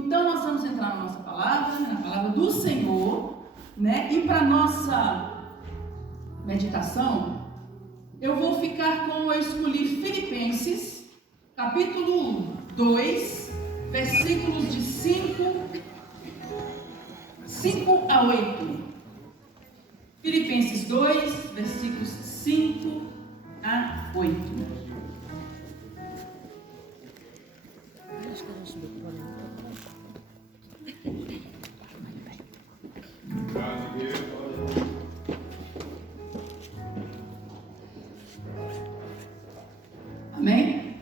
Então nós vamos entrar na nossa palavra, na palavra do Senhor, né? E para nossa meditação, eu vou ficar com, eu escolhi Filipenses, capítulo 2, versículos de 5 a 8. Filipenses 2, versículos 5 a 8. Amém?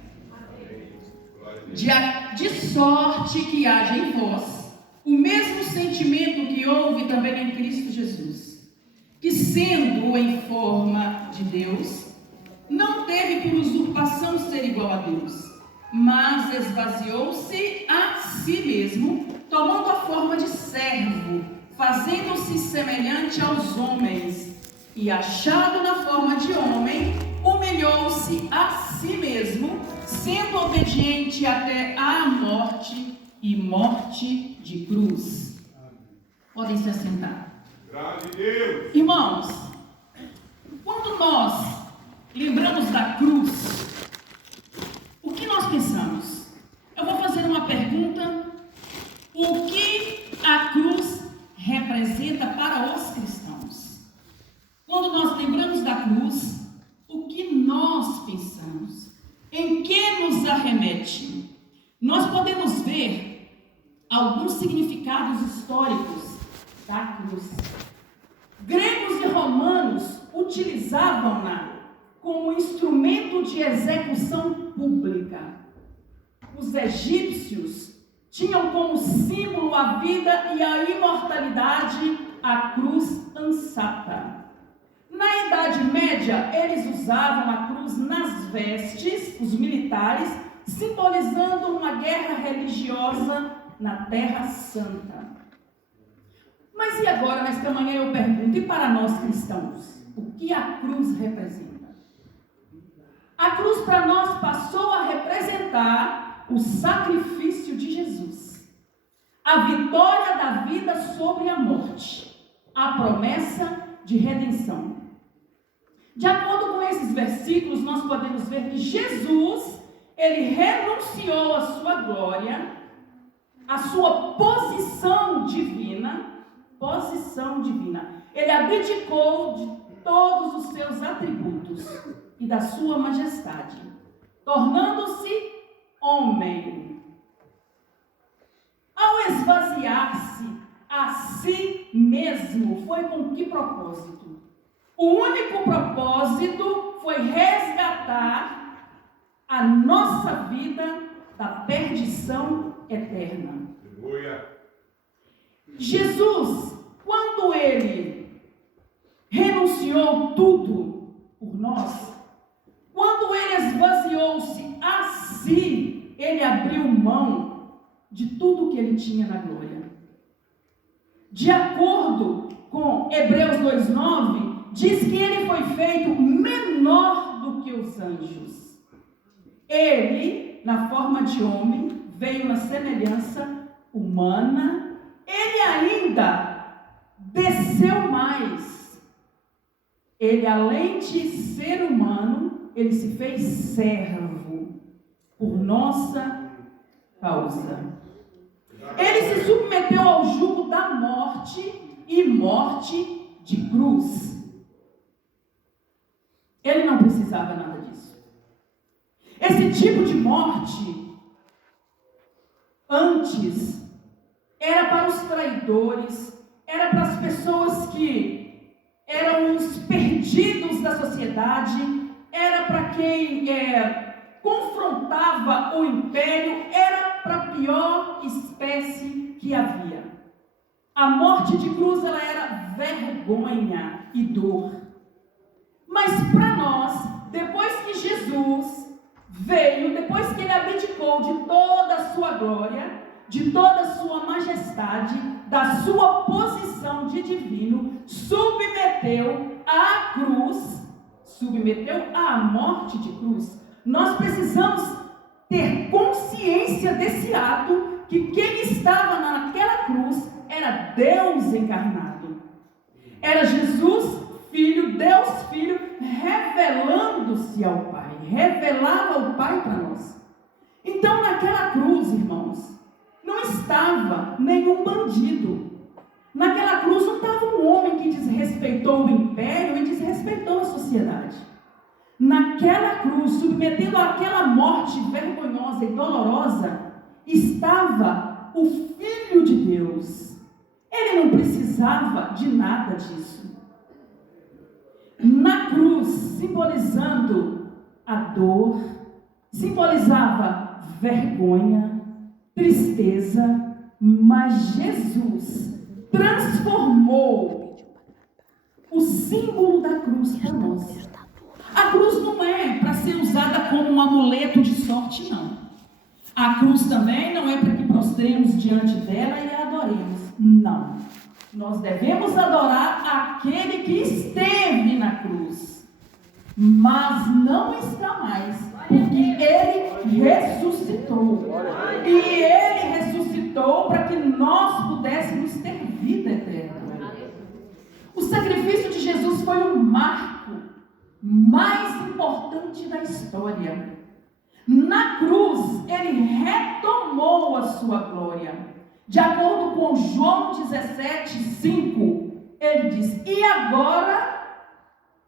De sorte que haja em vós o mesmo sentimento que houve também em Cristo Jesus, que sendo em forma de Deus, não teve por usurpação ser igual a Deus, mas esvaziou-se a si mesmo, tomando a forma de servo, fazendo-se semelhante aos homens, e achado na forma de homem, humilhou-se a si mesmo, sendo obediente até à morte e morte de cruz. Podem se assentar. Graças a Deus. Irmãos, quando nós lembramos da cruz, o que nós pensamos? Eu vou fazer uma pergunta: o que a cruz representa para os cristãos? Quando nós lembramos da cruz, o que nós pensamos? Em que nos arremete? Nós podemos ver alguns significados históricos da cruz. Gregos e romanos utilizavam-na como instrumento de execução pública. Os egípcios tinham como símbolo a vida e a imortalidade a cruz ansata. Na Idade Média, eles usavam a cruz nas vestes, os militares, simbolizando uma guerra religiosa na Terra Santa. Mas e agora, nesta manhã, eu pergunto, e para nós cristãos, o que a cruz representa? A cruz para nós passou a representar o sacrifício de Jesus, a vitória da vida sobre a morte, a promessa de redenção. De acordo com esses versículos, nós podemos ver que Jesus, ele renunciou à sua glória, à sua posição divina. Ele abdicou de todos os seus atributos e da sua majestade, tornando-se homem. Ao esvaziar-se a si mesmo, foi com que propósito? O único propósito foi resgatar a nossa vida da perdição eterna. Jesus, quando ele renunciou tudo por nós, quando ele esvaziou-se a si, ele abriu mão de tudo que ele tinha na glória. De acordo com Hebreus 2:9, diz que ele foi feito menor do que os anjos. Ele, na forma de homem, veio na semelhança humana. Ele ainda desceu mais. Ele, além de ser humano, ele se fez servo por nossa causa. Ele se submeteu ao jugo da morte e morte de cruz. Ele não precisava nada disso. Esse tipo de morte, antes, era para os traidores, era para as pessoas que eram os perdidos da sociedade, era para quem confrontava o império, era para a pior espécie que havia. A morte de cruz, ela era vergonha e dor. Mas para nós, depois que Jesus veio, depois que ele abdicou de toda a sua glória, de toda a sua majestade, da sua posição de divino, submeteu à cruz, submeteu à morte de cruz. Nós precisamos ter consciência desse ato que quem estava naquela cruz era Deus encarnado. Era Jesus, Filho, Deus Filho, revelando-se ao Pai. Revelava o Pai para nós. Então, naquela cruz, irmãos, não estava nenhum bandido. Naquela cruz não estava um homem que desrespeitou o império e desrespeitou a sociedade. Naquela cruz, submetendo àquela morte vergonhosa e dolorosa, estava o Filho de Deus. Ele não precisava de nada disso. Na cruz, simbolizando a dor, simbolizava vergonha, tristeza, mas Jesus transformou o símbolo da cruz para nós. A cruz não é para ser usada como um amuleto de sorte, não. A cruz também não é para que prostremos diante dela e a adoremos. Não. Nós devemos adorar aquele que esteve na cruz, mas não está mais, porque ele ressuscitou. E ele ressuscitou para que nós pudéssemos ter vida eterna. O sacrifício de Jesus foi um marco mais importante da história. Na cruz, ele retomou a sua glória. De acordo com João 17:5, ele diz: e agora,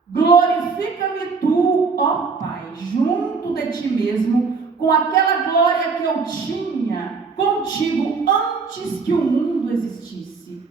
glorifica-me tu, ó Pai, junto de ti mesmo, com aquela glória que eu tinha contigo antes que o mundo existisse.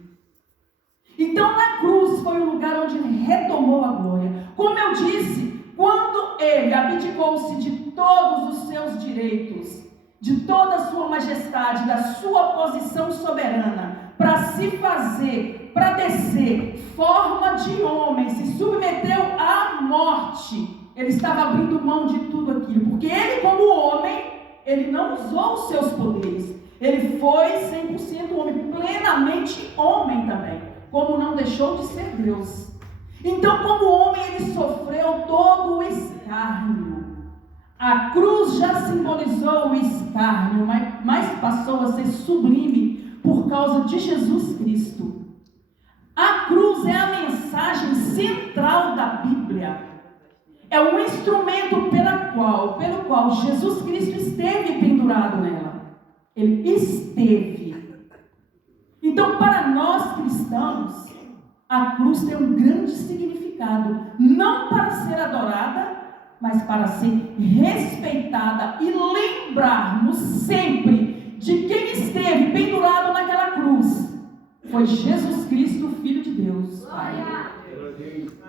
Então, na cruz foi o lugar onde ele retomou a glória. Como eu disse, quando ele abdicou-se de todos os seus direitos, de toda a sua majestade, da sua posição soberana, para se fazer, para descer, forma de homem, se submeteu à morte, ele estava abrindo mão de tudo aquilo, porque ele, como homem, ele não usou os seus poderes, ele foi 100% homem, plenamente homem também, como não deixou de ser Deus. Então, como homem, ele sofreu todo o escárnio. A cruz já simbolizou o escárnio, mas passou a ser sublime por causa de Jesus Cristo. A cruz é a mensagem central da Bíblia. É um instrumento pelo qual Jesus Cristo esteve pendurado nela. Ele esteve. Então, para nós cristãos, a cruz tem um grande significado, não para ser adorada, mas para ser respeitada e lembrarmos sempre de quem esteve pendurado naquela cruz. Foi Jesus Cristo, Filho de Deus, Pai.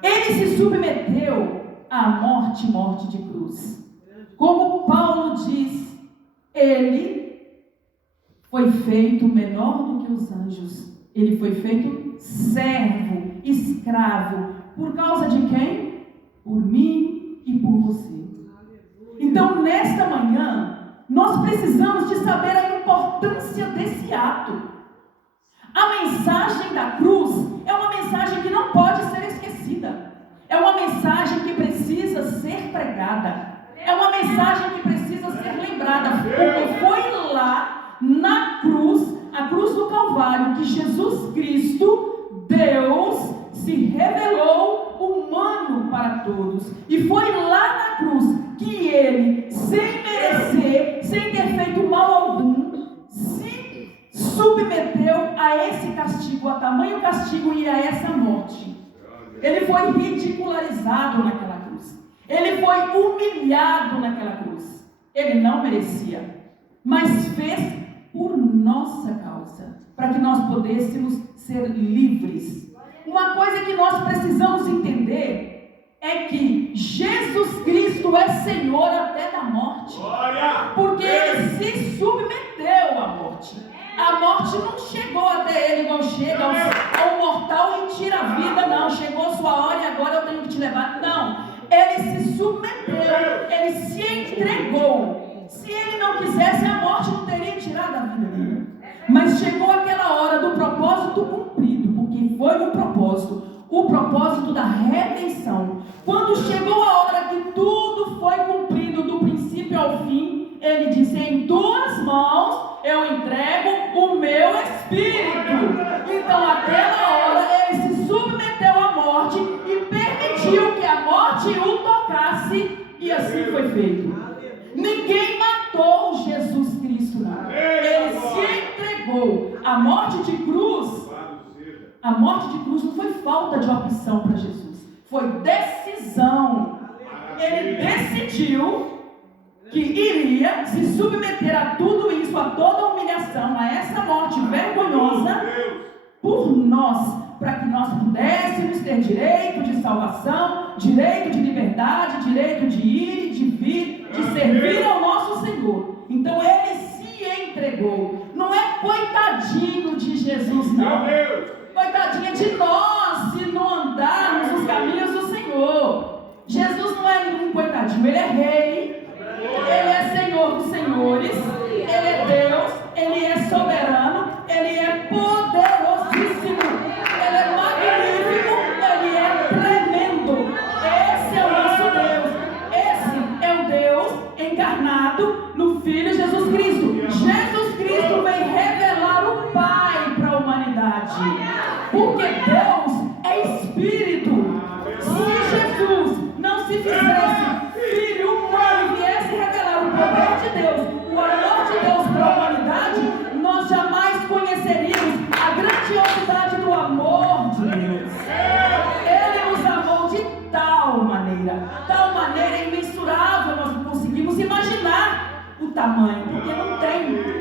Ele se submeteu à morte de cruz. Como Paulo diz, ele foi feito menor do que os anjos. Ele foi feito servo, escravo. Por causa de quem? Por mim e por você. Então, nesta manhã, nós precisamos de saber a importância desse ato. A mensagem da cruz é uma mensagem que não pode ser esquecida. É uma mensagem que precisa ser pregada. É uma mensagem que precisa ser lembrada. Porque foi lá, na cruz, a cruz do Calvário, que Jesus Cristo, Deus, se revelou humano para todos. E foi lá na cruz que ele, sem merecer, sem ter feito mal algum, se submeteu a esse castigo, a tamanho castigo e a essa morte. Ele foi ridicularizado naquela cruz. Ele foi humilhado naquela cruz. Ele não merecia, mas fez por nossa causa, para que nós pudéssemos ser livres. Uma coisa que nós precisamos entender é que Jesus Cristo é Senhor até da morte. Porque ele se submeteu à morte. A morte não chegou até ele igual chega ao mortal e tira a vida, não. Chegou a sua hora e agora eu tenho que te levar. Não. Ele se submeteu, ele se entregou. Se ele não quisesse, a morte não teria tirado a vida dele. Mas chegou aquela hora do propósito cumprido, porque foi o propósito da redenção. Quando chegou a hora que tudo foi cumprido do princípio ao fim, ele disse: em tuas mãos eu entrego o meu espírito. Então, naquela hora, ele se submeteu à morte e permitiu que a morte o tocasse, e assim foi feito. Ninguém matou Jesus Cristo, não. Ele se entregou. A morte de cruz não foi falta de opção para Jesus, foi decisão. Ele decidiu que iria se submeter a tudo isso, a toda a humilhação, a essa morte vergonhosa por nós, para que nós pudéssemos ter direito de salvação, direito de liberdade, direito de ir e de vir, de servir ao nosso Senhor. Então ele se entregou. Não é coitadinho de Jesus, não. Coitadinha de nós, se não andarmos nos caminhos do Senhor. Jesus não é nenhum coitadinho, ele é rei, ele é Senhor dos senhores, ele é Deus, ele é soberano, ele é poderosíssimo, ele é magnífico, ele é tremendo. Esse é o nosso Deus, esse é o Deus encarnado no Filho Jesus Cristo. Jesus Cristo vem revelar o Pai para a humanidade, porque Deus é Espírito. Se Jesus não se fizesse Filho humano e viesse revelar o poder de Deus, o amor de Deus para a humanidade, nós jamais conheceríamos a grandiosidade do amor de Deus. Ele nos amou de tal maneira imensurável, nós não conseguimos imaginar o tamanho, porque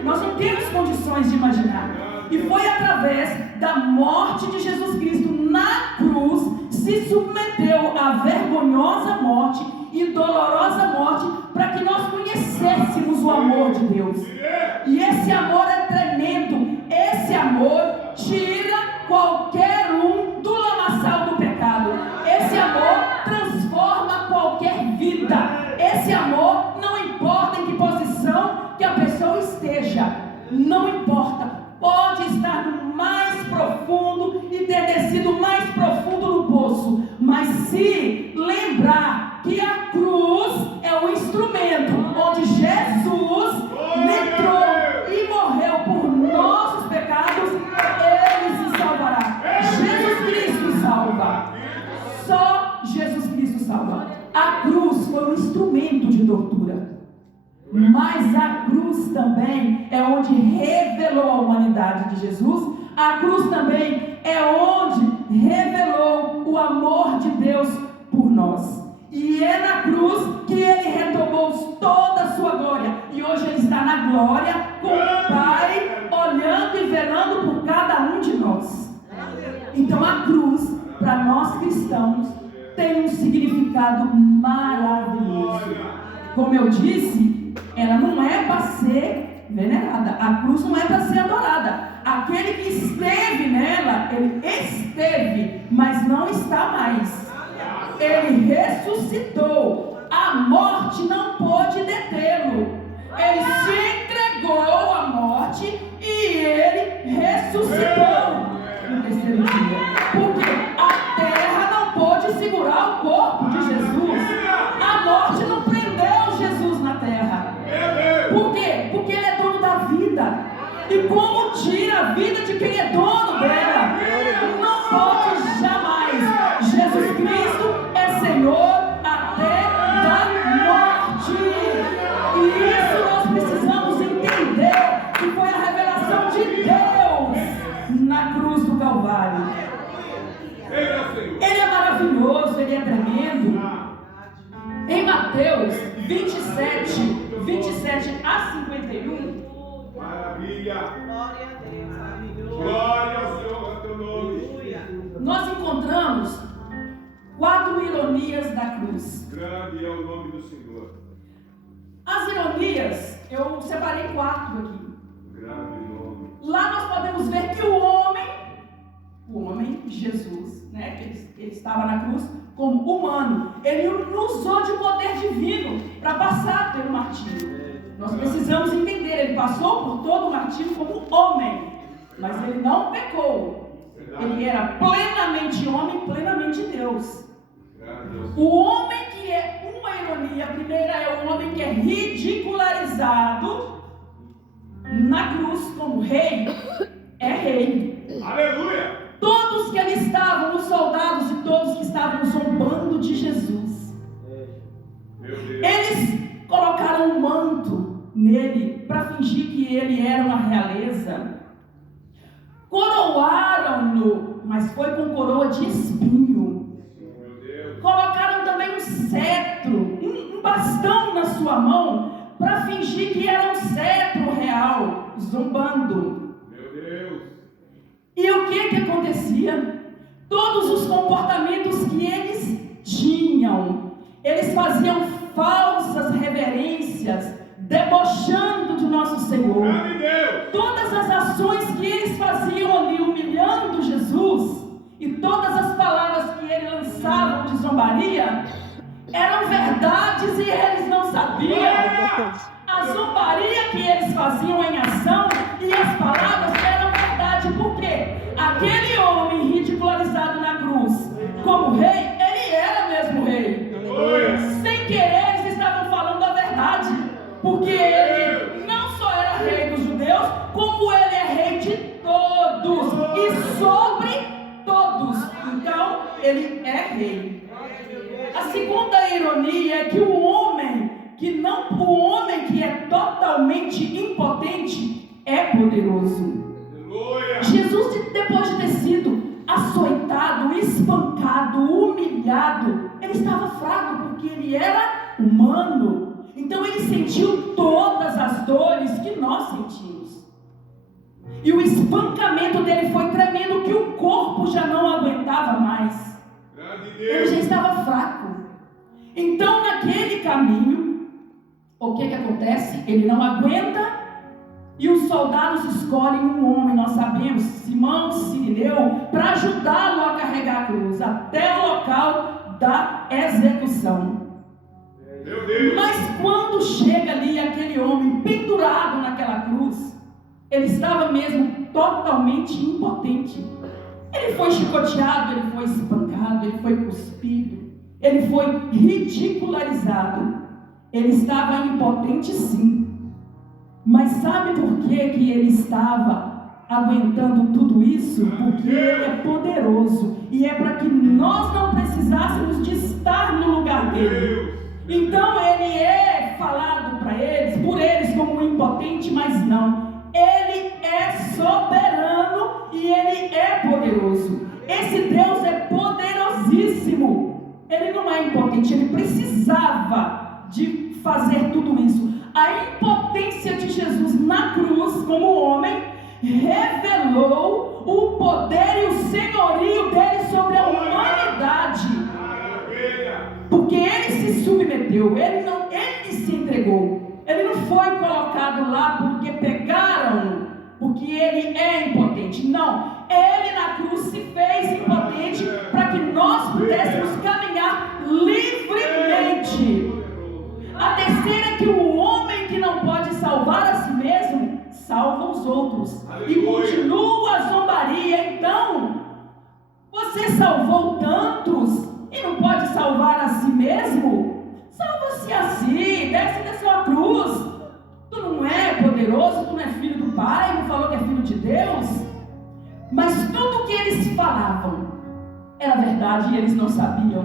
nós não temos condições de imaginar. E foi através da morte de Jesus Cristo na cruz, se submeteu à vergonhosa morte e dolorosa morte, para que nós conhecêssemos o amor de Deus. E esse amor é tremendo. Esse amor tira qualquer um do lamaçal do pecado. Esse amor transforma qualquer vida. Esse amor, não importa em que posição que a pessoa esteja, não importa. Pode estar no mais profundo e ter descido mais profundo no poço, mas se lembrar que a cruz é o instrumento onde Jesus entrou e morreu por nossos pecados, ele se salvará. Jesus Cristo salva. Só Jesus Cristo salva. A cruz foi um instrumento de tortura, mas a cruz também é onde revelou a humanidade de Jesus. A cruz também é onde revelou o amor de Deus por nós. E é na cruz que ele retomou toda a sua glória. E hoje ele está na glória com o Pai, olhando e velando por cada um de nós. Então a cruz, para nós cristãos, tem um significado maravilhoso. Como eu disse, ela não é para ser venerada. A cruz não é para ser adorada. Aquele que esteve nela, ele esteve, mas não está mais. Ele ressuscitou. A morte não pôde detê-lo. Ele se entregou à morte e ele ressuscitou no terceiro dia. Porque a terra não pôde segurar o corpo de Jesus. A morte não prendeu Jesus na terra. Por quê? Porque ele é dono da vida. E como tira a vida de quem é dono dela? Não pode jamais. Jesus Cristo é Senhor até da morte. E isso nós precisamos entender, que foi a revelação de Deus na cruz do Calvário. Ele é maravilhoso, ele é tremendo. Em Mateus 27 a 51. Maravilha. Glória a Deus. Maravilhoso. Glória ao Senhor, a teu nome. Nós encontramos 4 ironias da cruz. Grande é o nome do Senhor. As ironias, eu separei 4 aqui. Grande nome. Lá nós podemos ver que o homem, Jesus, né, ele estava na cruz como humano. Ele usou de poder divino para passar pelo martírio. Nós precisamos entender, ele passou por todo o martírio como homem, mas ele não pecou. Ele era plenamente homem, plenamente Deus. O homem que é uma ironia aqui. A primeira é o homem que é ridicularizado na cruz como rei. É rei. Aleluia! Todos que ali estavam, os soldados e todos que estavam zombando de Jesus, Meu Deus. eles colocaram um manto nele para fingir que ele era uma realeza. Coroaram-no, mas foi com coroa de espinho. Meu Deus. Colocaram também um cetro, um bastão na sua mão, para fingir que era um cetro real, zombando. Meu Deus. E o que acontecia? Todos os comportamentos que eles tinham, eles faziam falsas reverências, debochando de nosso Senhor. Meu Deus. Todas as ações que eles faziam ali, humilhando Jesus, e todas as palavras que eles lançavam de zombaria, eram verdades e eles não sabiam. A zombaria que eles faziam em ação e as palavras eram verdade. Por quê? Aquele homem ridicularizado na cruz como rei, ele era mesmo rei. Sem querer eles estavam falando a verdade, porque ele não só era rei dos judeus, como ele é rei de todos e sobre todos. Então ele é rei. A segunda ironia é que o homem que é totalmente impotente é poderoso. Jesus, depois de ter sido açoitado, espancado, humilhado, ele estava fraco porque ele era humano. Então ele sentiu todas as dores que nós sentimos. E o espancamento dele foi tremendo, que o corpo já não aguentava mais. Ele já estava fraco. Então naquele caminho, o que acontece? Ele não aguenta. E os soldados escolhem um homem, nós sabemos, Simão Cirineu, para ajudá-lo a carregar a cruz até o local da execução. Meu Deus. Mas quando chega ali aquele homem pendurado naquela cruz, ele estava mesmo totalmente impotente. Ele foi chicoteado, ele foi espancado, ele foi cuspido, ele foi ridicularizado. Ele estava impotente, sim. Mas sabe por que ele estava aguentando tudo isso? Porque ele é poderoso. E é para que nós não precisássemos de estar no lugar dele. Então ele é falado para eles, por eles como um impotente, mas não. Ele é soberano e ele é poderoso. Esse Deus é poderosíssimo. Ele não é impotente, ele precisava de fazer tudo isso. A impotência de Jesus na cruz, como homem, revelou o poder e o senhorio dele sobre a humanidade. Porque ele se submeteu, ele se entregou. Ele não foi colocado lá porque pegaram, porque ele é impotente. Não, ele na cruz se fez impotente para que nós pudéssemos caminhar livremente. A terceira é que o homem que não pode salvar a si mesmo, salva os outros. E continua a zombaria. Então, você salvou tantos e não pode salvar a si mesmo? Salva-se a si, desce da sua cruz. Tu não é poderoso, tu não é filho do Pai, não falou que é filho de Deus? Mas tudo que eles falavam era verdade e eles não sabiam.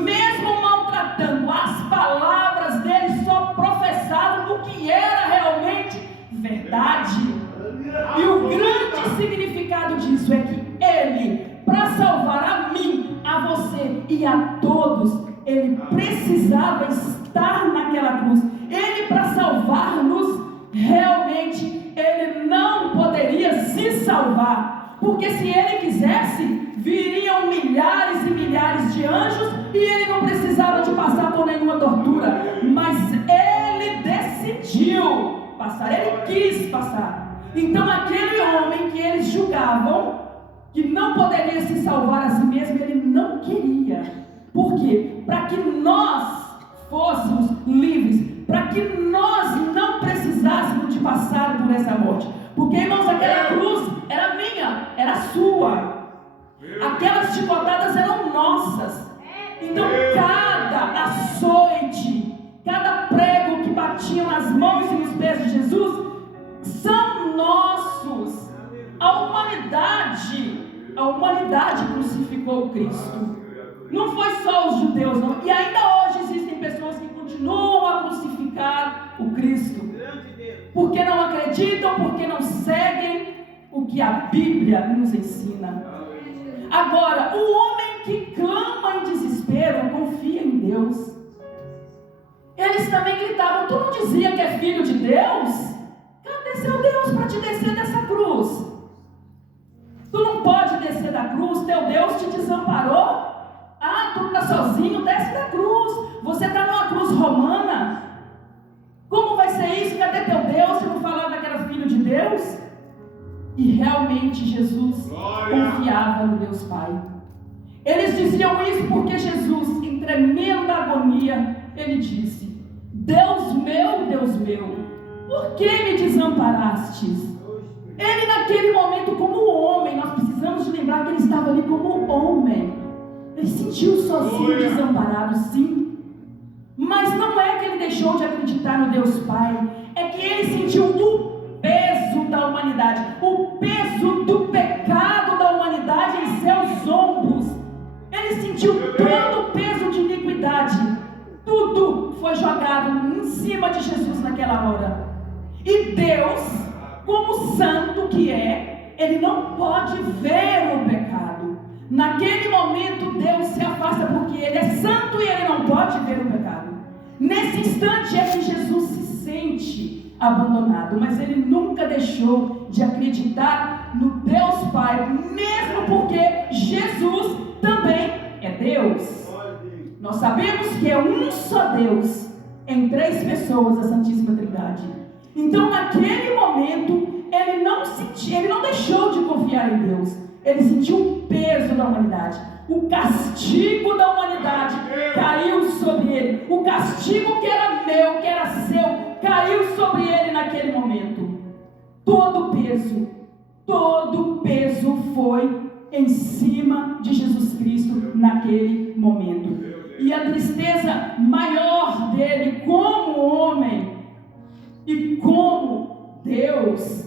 Mesmo maltratando, as palavras deles só professavam o que era realmente verdade. E o grande significado disso é que ele, para salvar a mim, a você e a todos, ele precisava estar naquela cruz. Ele, para salvar-nos, realmente ele não poderia se salvar, porque se ele quisesse, viriam milhares e milhares de anjos e ele não precisava de passar por nenhuma tortura. Mas ele decidiu passar, ele quis passar. Então aquele homem que eles julgavam que não poderia se salvar a si mesmo, ele não queria. Por quê? Para que nós fôssemos livres, para que nós não precisássemos de passar por essa morte. Porque, irmãos, aquela cruz era minha, era sua. Aquelas chicotadas eram nossas. Então cada açoite açoite, cada prego que batiam nas mãos e nos pés de Jesus, são nossos. A humanidade crucificou Cristo. Não foi só os judeus, não. E ainda hoje existem pessoas que continuam a crucificar o Cristo, porque não acreditam, porque não seguem o que a Bíblia nos ensina. Agora, o homem que clama em desespero confia em Deus. Eles também gritavam: tu não dizia que é filho de Deus? Cadê seu Deus para te descer dessa cruz? Tu não pode descer da cruz, teu Deus te desamparou? Ah, tu está sozinho, desce da cruz. Você está numa cruz romana. Como vai ser isso? Cadê teu Deus? Você não falava que era filho de Deus? E realmente Jesus confiava no Deus Pai. Eles diziam isso porque Jesus, em tremenda agonia, ele disse: Deus meu, por que me desamparastes? Ele naquele momento, como homem, nós precisamos de lembrar que ele estava ali como homem. Ele se sentiu sozinho, desamparado, sim. Mas não é que ele deixou de acreditar no Deus Pai, é que ele sentiu o peso da humanidade, o peso do pecado da humanidade em seus ombros. Ele sentiu todo o peso de iniquidade. Tudo foi jogado em cima de Jesus naquela hora. E Deus, como santo que é, ele não pode ver o pecado. Naquele momento Deus se afasta porque ele é santo e ele não pode ver o pecado. Nesse instante é que Jesus se sente abandonado, mas ele nunca deixou de acreditar no Deus Pai, mesmo porque Jesus também é Deus. Nós sabemos que é um só Deus em 3 pessoas, a Santíssima Trindade. Então naquele momento ele não deixou de confiar em Deus. Ele sentiu o peso da humanidade. O castigo da humanidade caiu sobre ele. O castigo que era meu, que era seu, caiu sobre ele naquele momento. Todo o peso foi em cima de Jesus Cristo naquele momento. E a tristeza maior dele como homem e como Deus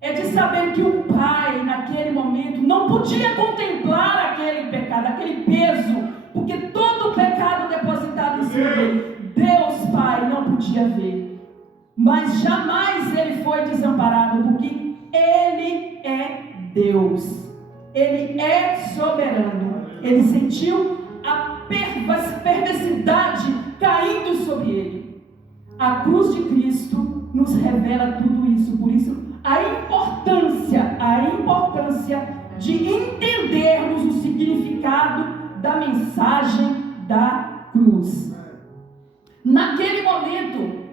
é de saber que o Pai naquele momento não podia contemplar aquele pecado, aquele peso, porque todo o pecado depositado em cima dele, Deus Pai não podia ver. Mas jamais ele foi desamparado, porque ele é Deus, ele é soberano. Ele sentiu a perversidade caindo sobre ele. A cruz de Cristo nos revela tudo isso. Por isso a importância de entendermos o significado da mensagem da cruz. Naquele momento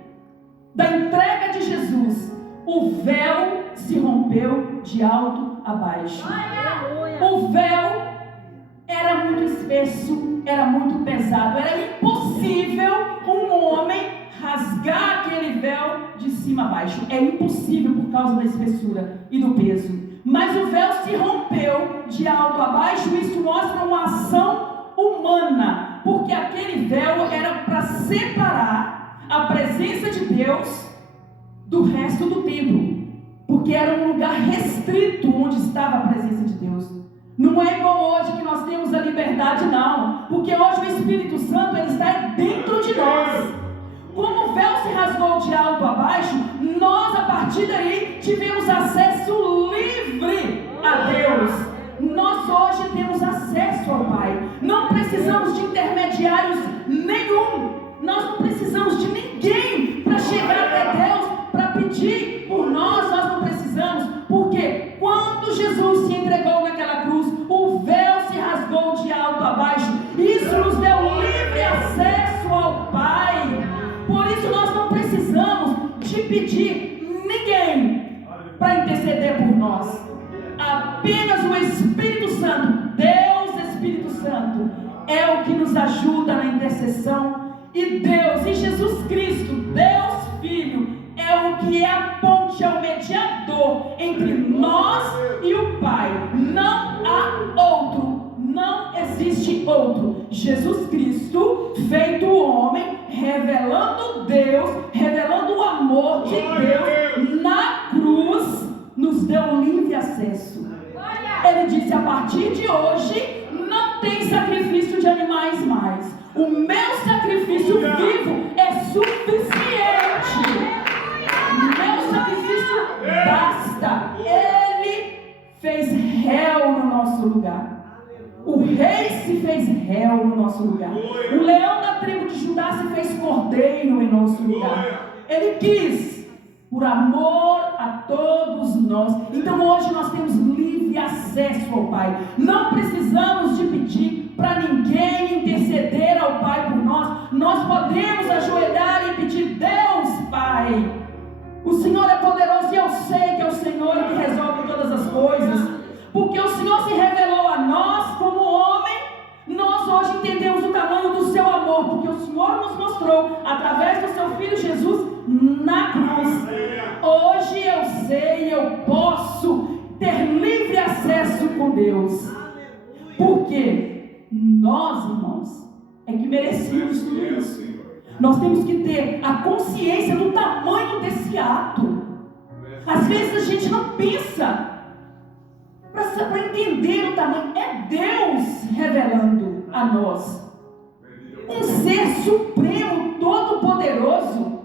da entrega de Jesus, o véu se rompeu de alto a baixo. O véu era muito espesso, era muito pesado, era impossível um homem rasgar aquele véu de cima a baixo. É impossível por causa da espessura e do peso. Mas o véu se rompeu de alto a baixo. Isso mostra uma ação humana, porque aquele véu era para separar a presença de Deus do resto do templo, porque era um lugar restrito onde estava a presença de Deus. Não é igual hoje que nós temos a liberdade, não, porque hoje o Espírito Santo ele está dentro de nós. Como o véu se rasgou de alto a baixo, nós a partir daí tivemos acesso livre a Deus. Nós hoje temos acesso ao Pai. Não precisamos de intermediários nenhum. Nós não precisamos de ninguém para chegar até Deus, para pedir por nós. Nós não precisamos, porque quando Jesus se entregou naquela cruz, o véu se rasgou de alto a baixo. Isso nos deu livre acesso ao Pai. Por isso nós não precisamos de pedir ninguém para interceder por nós. Apenas o Espírito Santo, Deus Espírito Santo, é o que nos ajuda na intercessão. E Deus, e Jesus Cristo, Deus Filho, é o que é a ponte, é o mediador entre nós e o Pai. Não há outro, não existe outro. Jesus Cristo, feito homem, de Deus na cruz nos deu livre acesso. Ele disse: a partir de hoje não tem sacrifício de animais mais. O meu sacrifício vivo é suficiente. O meu sacrifício basta. Ele fez réu no nosso lugar. O rei se fez réu no nosso lugar. O leão da tribo de Judá se fez cordeiro em nosso lugar. Ele quis, por amor a todos nós. Então hoje nós temos livre acesso ao Pai. Não precisamos de pedir para ninguém interceder ao Pai por nós. Nós podemos ajoelhar e pedir: Deus Pai, o Senhor é poderoso e eu sei que é o Senhor que resolve todas as coisas, porque o Senhor se revelou a nós como homem. Nós hoje entendemos o tamanho do seu amor, porque o Senhor nos mostrou através do seu Filho Jesus na cruz. Hoje eu sei, eu posso ter livre acesso com Deus, porque nós, irmãos, é que merecemos tudo isso. Nós temos que ter a consciência do tamanho desse ato. Às vezes a gente não pensa para entender o tamanho. É Deus revelando a nós. Um ser supremo, todo poderoso,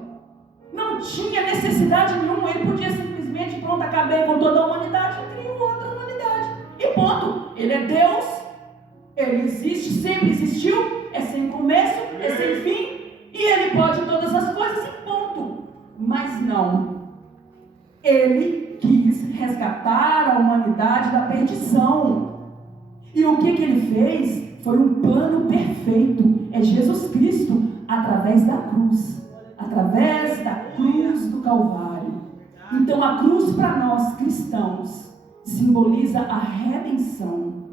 não tinha necessidade nenhuma. Ele podia simplesmente, pronto, acabei com toda a humanidade e criou outra humanidade. E ponto. Ele é Deus. Ele existe, sempre existiu. É sem começo, é sem fim. E Ele pode todas as coisas e ponto. Mas não. Ele quis resgatar a humanidade da perdição. E o que Ele fez? Foi um plano perfeito. É Jesus Cristo através da cruz. Através da cruz do Calvário. Então a cruz para nós cristãos simboliza a redenção.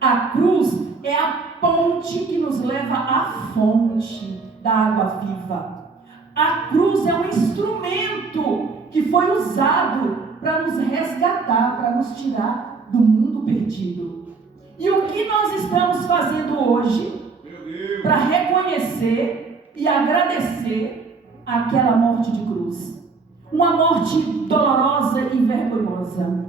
A cruz é a ponte que nos leva à fonte da água viva. A cruz é um instrumento que foi usado para nos resgatar, para nos tirar do mundo perdido. E o que nós estamos fazendo hoje para reconhecer e agradecer aquela morte de cruz? Uma morte dolorosa e vergonhosa.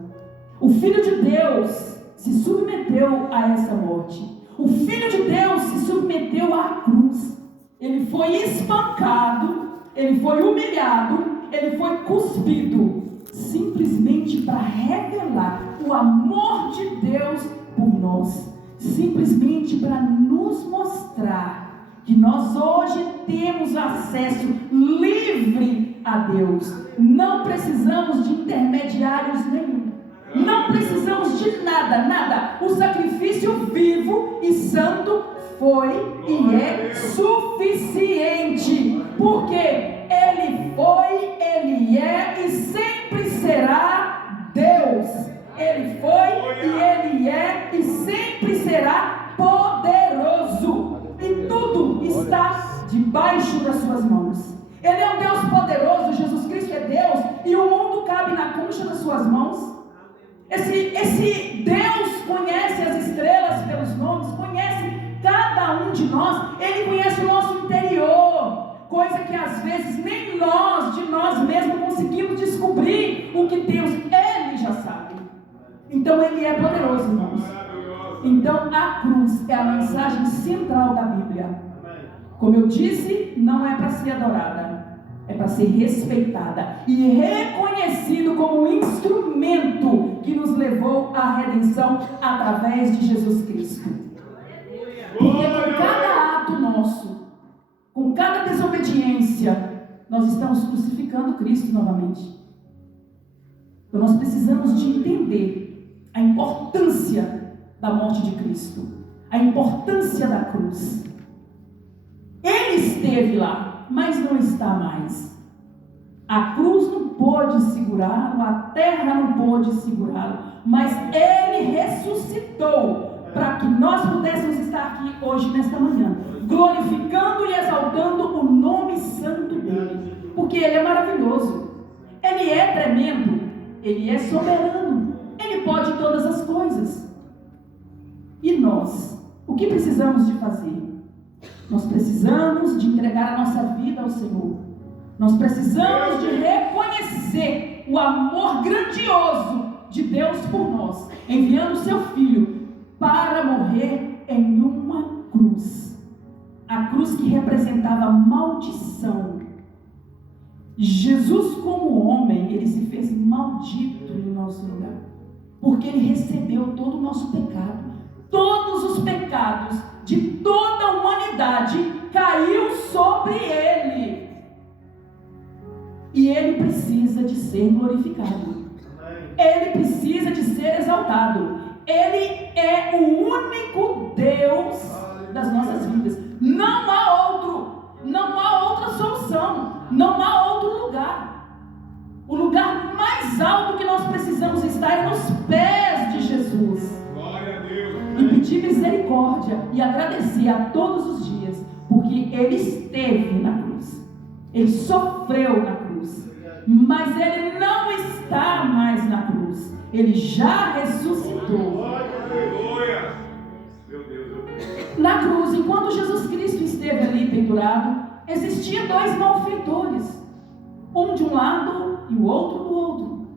O Filho de Deus se submeteu a essa morte. O Filho de Deus se submeteu à cruz. Ele foi espancado, ele foi humilhado, ele foi cuspido, simplesmente para revelar o amor de Deus por nós, simplesmente para nos mostrar que nós hoje temos acesso livre a Deus. Não precisamos de intermediários nenhum. Não precisamos de nada. O sacrifício vivo e santo foi e é suficiente. Porque Ele foi, Ele é e sempre será Deus. Ele foi e Ele é e sempre será poderoso. E tudo está debaixo das suas mãos. Ele é um Deus poderoso, Jesus Cristo é Deus, e o mundo cabe na concha das suas mãos. Esse Deus conhece as estrelas pelos nomes, conhece cada um de nós. Ele conhece o nosso interior, coisa que às vezes nem nós, de nós mesmos, conseguimos descobrir o que temos. Ele já sabe. Então Ele é poderoso, irmãos. Então a cruz é a mensagem central da Bíblia. Como eu disse, não é para ser adorada, é para ser respeitada e reconhecido como um instrumento que nos levou à redenção através de Jesus Cristo. Porque com cada ato nosso, com cada desobediência, nós estamos crucificando Cristo novamente. Então nós precisamos de entender a importância da morte de Cristo, a importância da cruz. Ele esteve lá, mas não está mais. A cruz não pôde segurá-lo, a terra não pôde segurá-lo, mas Ele ressuscitou para que nós pudéssemos estar aqui hoje, nesta manhã, glorificando e exaltando o nome santo dEle, porque Ele é maravilhoso, Ele é tremendo, Ele é soberano, Ele pode todas as coisas. E nós, o que precisamos de fazer? Nós precisamos de entregar a nossa vida ao Senhor. Nós precisamos de reconhecer o amor grandioso de Deus por nós, enviando o seu Filho para morrer em uma cruz. A cruz que representava maldição. Jesus, como homem, ele se fez maldito no nosso lugar, porque ele recebeu todo o nosso pecado. Todos os pecados de toda a humanidade caiu sobre ele. E ele precisa de ser glorificado. Ele precisa de ser exaltado. Ele é o único Deus das nossas vidas. Não há outro. Não há outra solução. Não há outro lugar. O lugar mais alto que nós precisamos estar é nos pés de Jesus. Glória a Deus. E pedir misericórdia e agradecer a todos os dias, porque ele esteve na cruz. Ele sofreu na cruz. Mas ele não está mais na cruz. Ele já ressuscitou. Aleluia. Meu Deus. Na cruz, enquanto Jesus Cristo esteve ali pendurado, existiam dois malfeitores. Um de um lado e o outro do outro.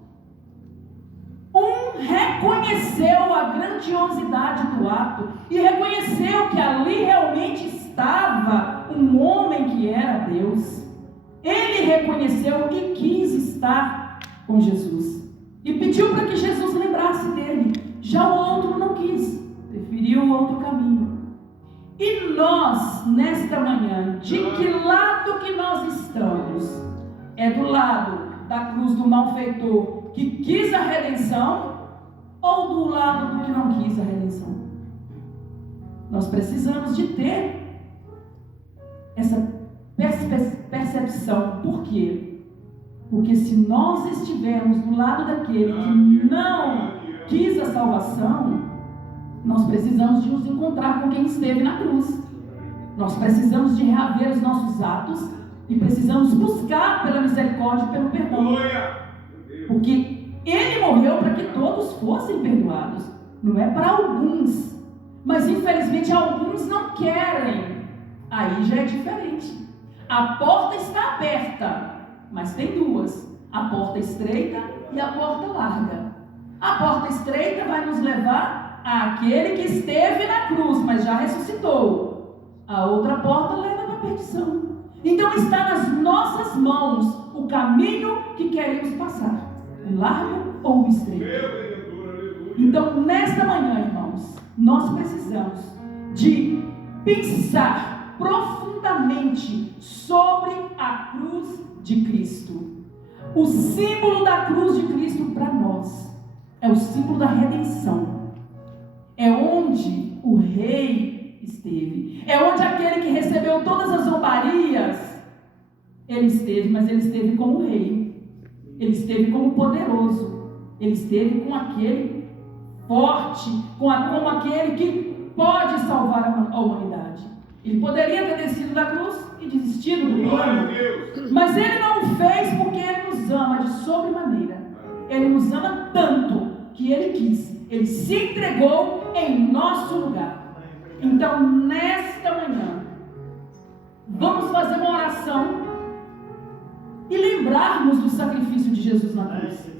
Um reconheceu a grandiosidade do ato e reconheceu que ali realmente estava um homem que era Deus. Ele reconheceu e quis estar com Jesus. E pediu para que Jesus lembrasse dele. Já o outro não quis, preferiu o outro caminho. E nós, nesta manhã, de que lado que nós estamos? É do lado da cruz do malfeitor que quis a redenção, ou do lado do que não quis a redenção? Nós precisamos de ter essa percepção. Por quê? Porque se nós estivermos do lado daquele que não quis a salvação, nós precisamos de nos encontrar com quem esteve na cruz. Nós precisamos de reaver os nossos atos e precisamos buscar pela misericórdia e pelo perdão. Porque ele morreu para que todos fossem perdoados. Não é para alguns. Mas infelizmente alguns não querem. Aí já é diferente. A porta está aberta, mas tem duas: a porta estreita e a porta larga. A porta estreita vai nos levar àquele que esteve na cruz, mas já ressuscitou. A outra porta leva para a perdição. Então está nas nossas mãos o caminho que queremos passar, o largo ou o estreito. Então nesta manhã, irmãos, nós precisamos de pensar profundamente sobre a cruz de Cristo. O símbolo da cruz de Cristo para nós é o símbolo da redenção. É onde o rei esteve. É onde aquele que recebeu todas as zombarias, ele esteve, mas ele esteve como rei. Ele esteve como poderoso. Ele esteve com aquele forte, com aquele que pode salvar a humanidade. Ele poderia ter descido da cruz e desistido do plano, mas ele não o fez porque ele nos ama de sobremaneira. Ele nos ama tanto que ele quis. Ele se entregou em nosso lugar. Então, nesta manhã, vamos fazer uma oração e lembrarmos do sacrifício de Jesus na cruz.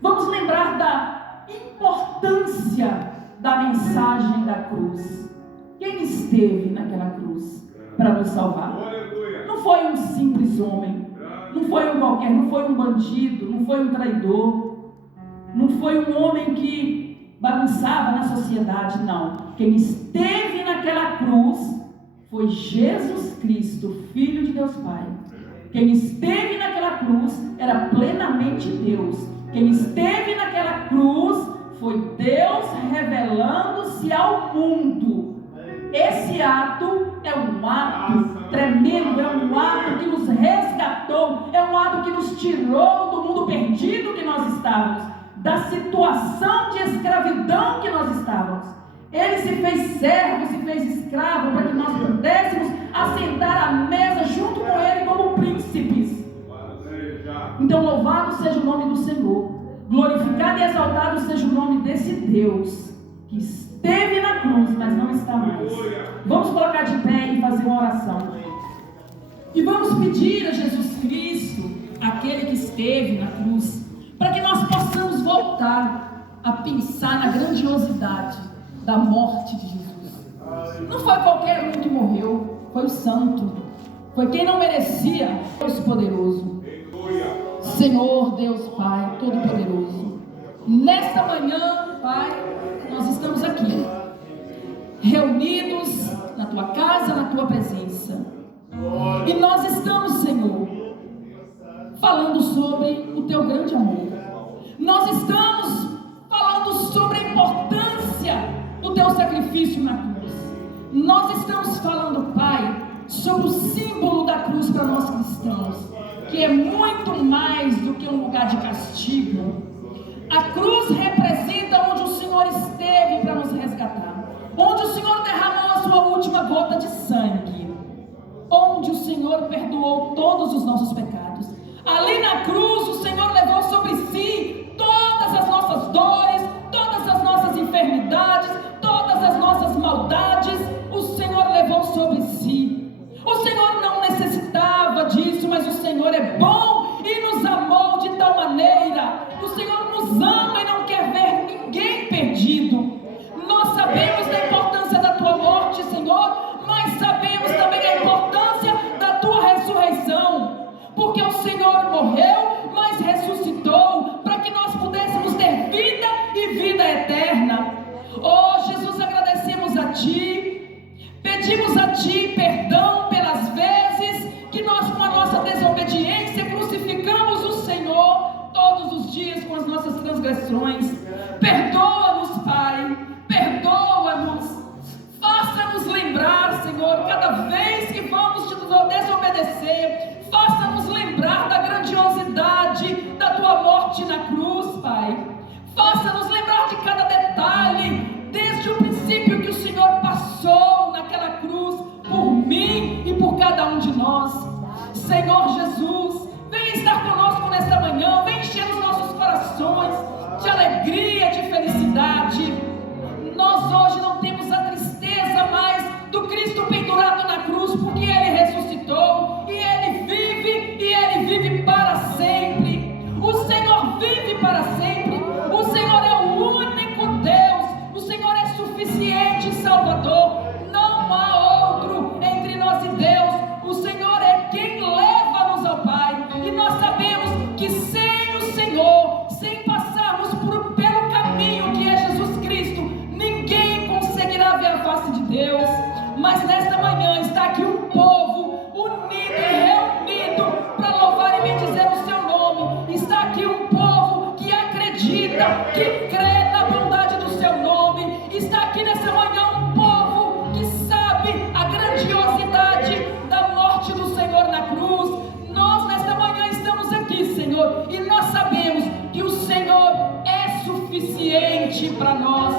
Vamos lembrar da importância da mensagem da cruz. Quem esteve naquela cruz para nos salvar? Não foi um simples homem, não foi um qualquer, não foi um bandido, não foi um traidor, não foi um homem que bagunçava na sociedade, não. Quem esteve naquela cruz foi Jesus Cristo, Filho de Deus Pai. Quem esteve naquela cruz era plenamente Deus. Quem esteve naquela cruz foi Deus revelando-se ao mundo. Esse ato é um ato tremendo, é um ato que nos resgatou, é um ato que nos tirou do mundo perdido que nós estávamos, da situação de escravidão que nós estávamos. Ele se fez servo, se fez escravo para que nós pudéssemos assentar à mesa junto com ele como príncipes. Então louvado seja o nome do Senhor, glorificado e exaltado seja o nome desse Deus que esteve na cruz, mas não está mais. Vamos colocar de pé e fazer uma oração. E vamos pedir a Jesus Cristo Cristo, aquele que esteve na cruz, para que nós possamos voltar a pensar na grandiosidade da morte de Jesus. Não foi qualquer um que morreu, foi o santo, foi quem não merecia. Deus poderoso, Senhor Deus Pai Todo-Poderoso, nesta manhã, Pai, nós estamos aqui, reunidos na Tua casa, na Tua presença, e nós estamos, Senhor, falando sobre o Teu grande amor. Nós estamos falando sobre a importância do Teu sacrifício na cruz. Nós estamos falando, Pai, sobre o símbolo da cruz para nós cristãos, que é muito mais do que um lugar de castigo. A cruz representa onde o Senhor esteve para nos resgatar, onde o Senhor derramou a sua última gota de sangue, onde o Senhor perdoou todos os nossos pecados. Ali na cruz o Senhor levou sobre si todas as nossas dores, todas as nossas enfermidades, todas as nossas maldades. O Senhor levou sobre si. O Senhor não necessitava disso, mas o Senhor é bom e nos amou de tal maneira. O Senhor nos ama e não quer ver ninguém perdido. Nós sabemos da importância da Tua morte, Senhor, mas sabemos também da importância da Tua ressurreição, porque o Senhor morreu, mas ressuscitou, para que nós pudéssemos ter vida e vida eterna. Oh Jesus, agradecemos a Ti, pedimos a Ti perdão pelas vezes que nós, com a nossa desobediência, crucificamos o Senhor todos os dias com as nossas transgressões. Perdoa-nos, Pai, perdoa-nos. Faça-nos lembrar, Senhor, cada vez que vamos te desobedecer, faça-nos lembrar da grandiosidade da Tua morte na cruz, Pai. Faça-nos lembrar de cada detalhe, desde o princípio que o Senhor passou naquela cruz, por mim e por cada um de nós. Senhor Jesus, vem estar conosco nesta manhã, vem encher os nossos corações de alegria, de felicidade. Nós hoje não temos a tristeza mais do Cristo pendurado na cruz, porque Ele ressuscitou, e Ele vive para sempre. O Senhor vive para sempre. O Senhor é o único Deus. O Senhor é suficiente, Salvador. Não há outro entre nós e Deus. O Senhor é quem leva-nos ao Pai. E nós sabemos que sem o Senhor, sem passarmos pelo caminho que é Jesus Cristo, ninguém conseguirá ver a face de Deus. Mas nesta manhã está aqui um povo unido e reunido para louvar e bendizer o Seu nome. Está aqui um povo que acredita, que crê na bondade do Seu nome. Está aqui nessa manhã um povo que sabe a grandiosidade da morte do Senhor na cruz. Nós nesta manhã estamos aqui, Senhor, e nós sabemos que o Senhor é suficiente para nós.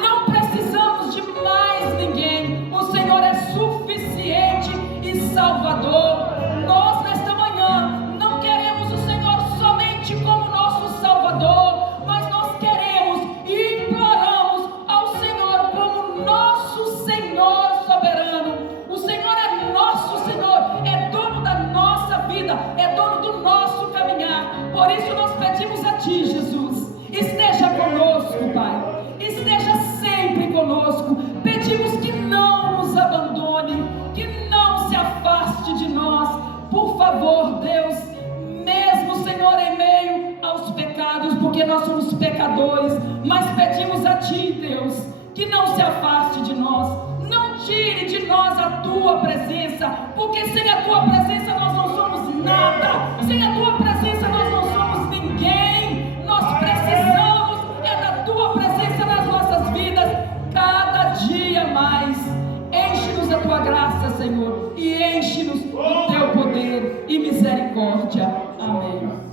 Não precisamos de mais ninguém. O Senhor é suficiente e Salvador. Nós nesta manhã não queremos o Senhor somente como nosso Salvador, mas nós queremos e imploramos ao Senhor como nosso Senhor soberano. O Senhor é nosso Senhor, é dono da nossa vida, é dono do nosso caminhar. Por isso nós pedimos a Ti, Jesus, esteja conosco, Pai. Esteja sempre conosco. Pedimos que não nos abandone, que não se afaste de nós. Por favor, Deus, mesmo, Senhor, em meio aos pecados, porque nós somos pecadores, mas pedimos a Ti, Deus, que não se afaste de nós. Não tire de nós a Tua presença, porque sem a Tua presença nós não somos nada. Sem a Tua presença nós não somos ninguém. Nós precisamos da Tua presença nas nossas vidas, cada dia mais. Enche-nos da Tua graça, Senhor, e enche-nos do Teu poder e misericórdia. Amém.